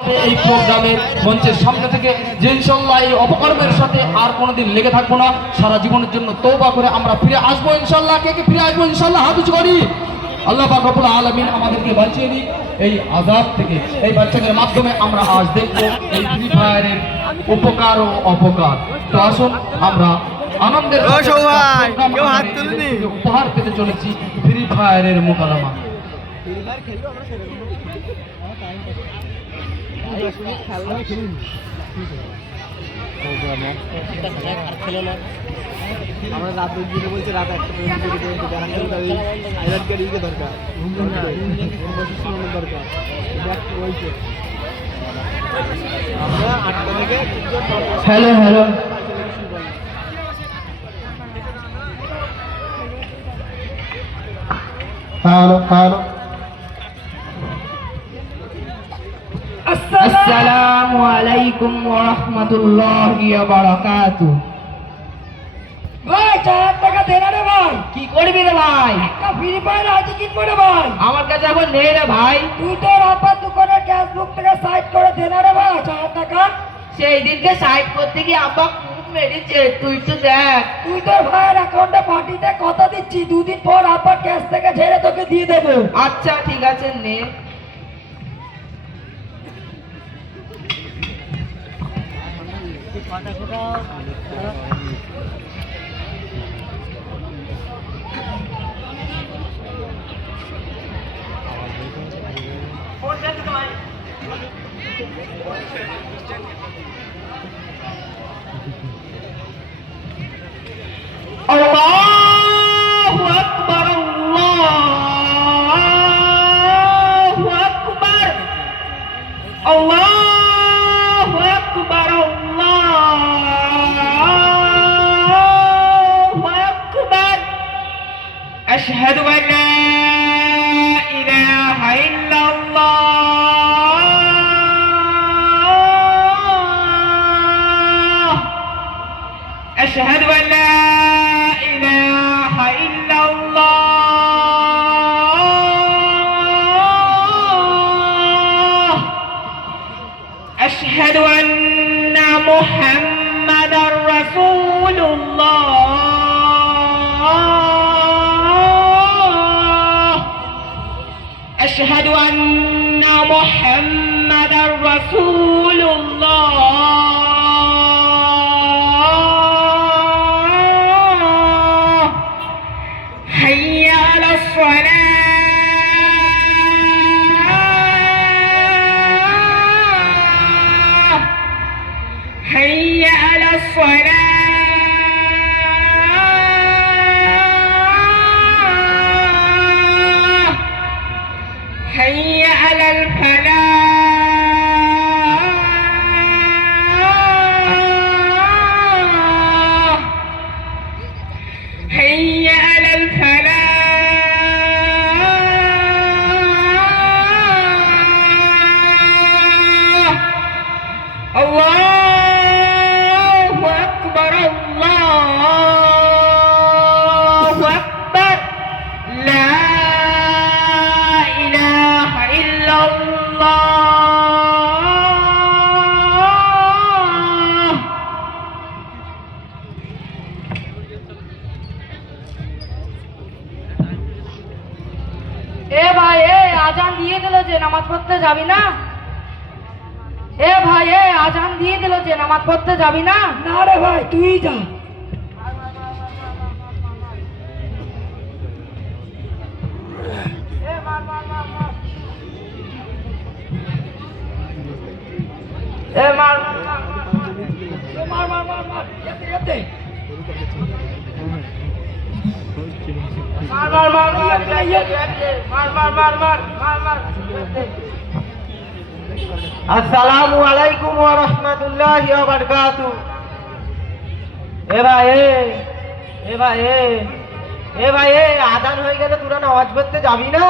এই প্রোগ্রামের মঞ্চের সামনে থেকে যে ইনশাআল্লাহ এই অপকর্মের সাথে আর কোনোদিন লেগে থাকবো না, সারা জীবনের জন্য তওবা করে আমরা ফিরে আসবো ইনশাআল্লাহ। কে কে ফিরে আসবো ইনশাআল্লাহ হাত উঁচু করি। আল্লাহ পাক রব্বুল আলামিন আমাদেরকে বাঁচিয়ে দিক এই আযাব থেকে। এই বাচ্চাদের মাধ্যমে আমরা আজ দেখবো এই ফ্রি ফায়ারের উপকার ও অপকার। তো আসুন আমরা আনন্দের উপহার পেতে চলেছি ফ্রি ফায়ারের মোকালামা। আমরা রাত দিনে বলছি রাত 1টা পর্যন্ত দরকার দরকার আমরা 8টা থেকে হ্যালো হ্যালো হ্যালো হ্যালো আসসালামু আলাইকুম ওয়া রাহমাতুল্লাহি ওয়া বারাকাতুহু। ভাই 4 টাকা দে না রে ভাই। কি করবি রে ভাই? একটা ফ্রি ফায়ার আছে কিনবো রে ভাই। আমার কাছে এখন নেই রে ভাই। তুই তোর আপার দোকানের ক্যাশ বুক থেকে সাইড করে দে না রে ভাই 4 টাকা। সেই দিনকে সাইড করতে গিয়ে আব্বা খুব মেরেছে, তুই তো দেখ। তুই তোর ভাইয়ের অ্যাকাউন্টে পাঠিয়ে কথা দিচ্ছি, 2 দিন পর আব্বা ক্যাশ থেকে ঝেড়ে তোকে দিয়ে দেবো। আচ্ছা ঠিক আছে নে। আল্লাহু আকবার আল্লাহু আকবার আল্লাহু আকবার আল্লাহু আকবার। আশহাদু আন লা ইলাহা ইল্লাল্লাহ আশহাদু আন লা أشهد أن محمدًا رسول الله أشهد أن محمدًا رسول الله حي على الصلاة حي على الصلاة حي على الفلاح حي على الفلاح الله أكبر الله أكبر لا إله إلا الله। এ ভাই আজান দিয়ে দিল যে নামাজ পড়তে যাবি না? এ ভাই আজান দিয়ে দিল যে নামাজ পড়তে যাবি না? না রে ভাই তুই যা। এ মার মার মার মার মার মার মার যেতে যেতে মার মার মার মার মার মার মার মার মার মার। আসসালামু আলাইকুম ওয়া রাহমাতুল্লাহি ওয়া বারাকাতুহু। এ ভাই আযান হয়ে গেলে তোরা নামাজ পড়তে যাবি না?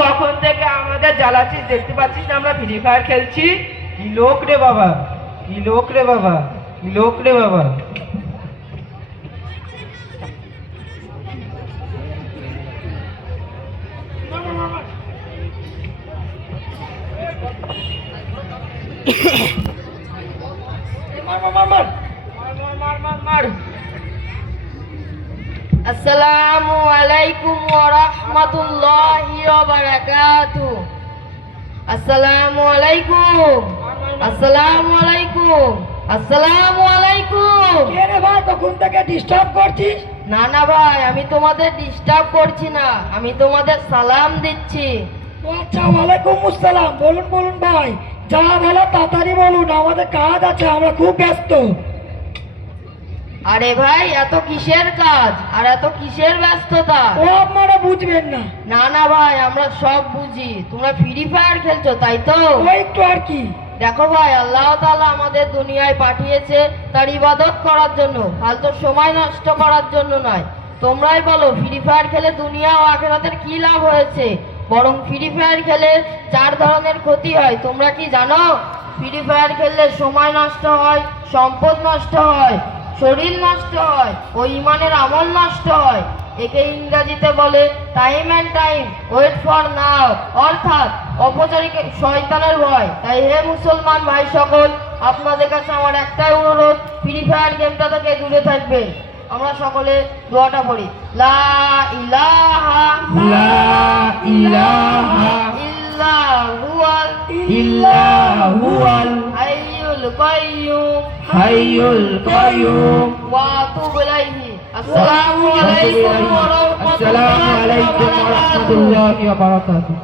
কখন থেকে আমাদের জ্বালাচ্ছিস, দেখতে পাচ্ছিস না আমরা ফ্রি ফায়ার খেলছি। কি লোক রে বাবা, কি লোক রে বাবা, কি লোক রে বাবা। আসসালামু আলাইকুম ওয়া রাহমাতুল্লাহি ওয়া বারাকাতুহু। আসসালামু আলাইকুম, আসসালামু আলাইকুম, আসসালামু আলাইকুম। কে রে ভাই, কখন থেকে ডিস্টার্ব করছিস? না না ভাই, আমি তোমাদের ডিস্টার্ব করছি না, আমি তোমাদের সালাম দিচ্ছি। ও আচ্ছা, ওয়ালাইকুম আসসালাম। বলুন বলুন ভাই, যা বলো তাড়াতাড়ি বলুন, আমাদের কাজ আছে, আমরা খুব ব্যস্ত। আরে ভাই, এত কিসের কাজ আর এত কিসের ব্যস্ততা? ও আপনারা বুঝবেন না, না না ভাই, আমরা সব বুঝি। তোমরা ফ্রি ফায়ার খেলছো তাই তো? ওই একটু আর কি। দেখো ভাই, আল্লাহ তাআলা আমাদের দুনিয়ায় পাঠিয়েছে তার ইবাদত করার জন্য, ফালতু সময় নষ্ট করার জন্য নয়। তোমরাই বলো, ফ্রি ফায়ার খেলে দুনিয়া ও আখিরাতের কি লাভ হয়েছে? বরং ফ্রি ফায়ার খেলে 4 ধরনের ক্ষতি হয়। তোমরা কি জানো? ফ্রি ফায়ার খেললে সময় নষ্ট হয়, সম্পদ নষ্ট হয়, শরীর নষ্ট হয় ও ইমানের আমল নষ্ট হয়। একে ইংরেজিতে বলে time and time wait for now, অর্থাৎ অপচারিক শয়তানের ভয়। তাই হে মুসলমান ভাই সকল, আপনাদের কাছে আমার একটাই অনুরোধ, ফ্রি ফায়ার গেমটা থেকে দূরে থাকবে। আমরা সকলে দোয়াটা পড়ি। লা ইলাহা ইল্লা হুয়াল হাইয়ুল কাইয়্যুম ওয়া আতুবু ইলাইহি। আসসালামু আলাইকুম ওয়া রাহমাতুল্লাহি ওয়া বারাকাতুহু।